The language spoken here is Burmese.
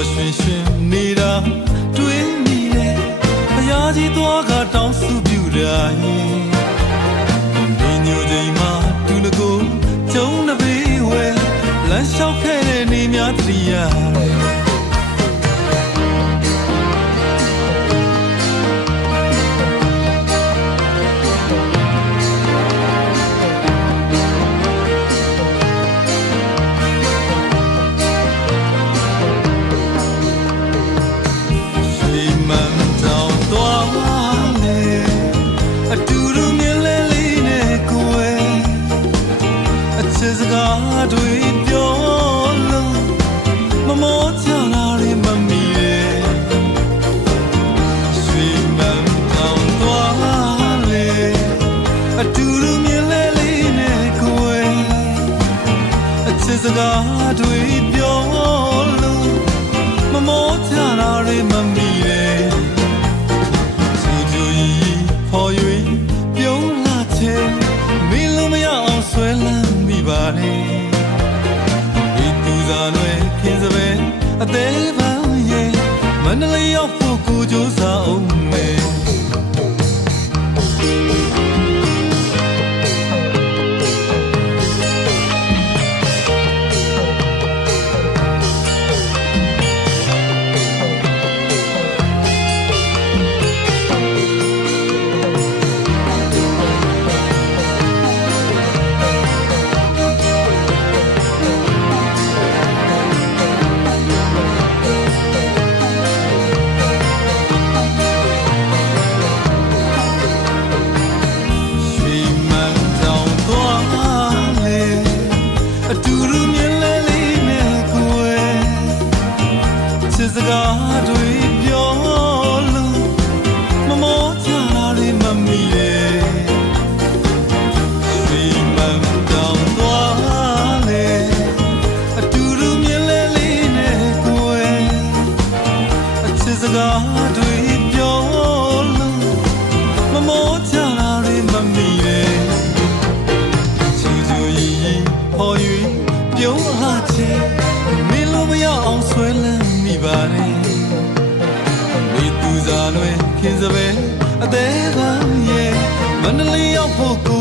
ပျော်ရွှင်ရွှင်နေတာတွေးမိတယ်ဘုရားကြီးသွားကတောင်းစုပြုတာရင်ဒီညိုချိန်မှာသူတကူကျုံးနှပေးဝဲလမ်းလျှောက်ခဲ့တဲ့နေများတည်းရတယ်စကားတွေပြောလို့မမောချလာရင်မမီရဲ့ရွှေမန်းတောင်သွားလေအတူတူမြင်လဲလေးနဲ့ကိုယ်အချစ်စကားတွေပြောလို့မမောချလာရင်မမီရဲ့ချူချူကြီးဖော်၍ပြုံးလာချင်မင်းလုံးမရအောင်ဆွဲလန်းပါလေဒီသူစားတွေခင်းစပယ်အသေးပန်းရဲ့မန္တလေးရောက်ဖို့ကိုကြိုးစားအောင်မယ်စကားတွေပြောလို့မမောချလာရင်မမီရဲ့ရွှေမန်းတောင်သွားလေအတူတူမြင်လဲလေးနဲ့ကိုယ်အချစ်စကားတွေပြောလို့မမောချလာရင်မမီရဲ့ချူချူကြီးပေါ်၍ပြုံးလာချင်မင်းလိုမရအောင်ဆွဲလန်းပါလေဒီသူစားတွေခင်းစပယ်အသေးပန်းရဲ့မန္တလေးရောက်ဖို့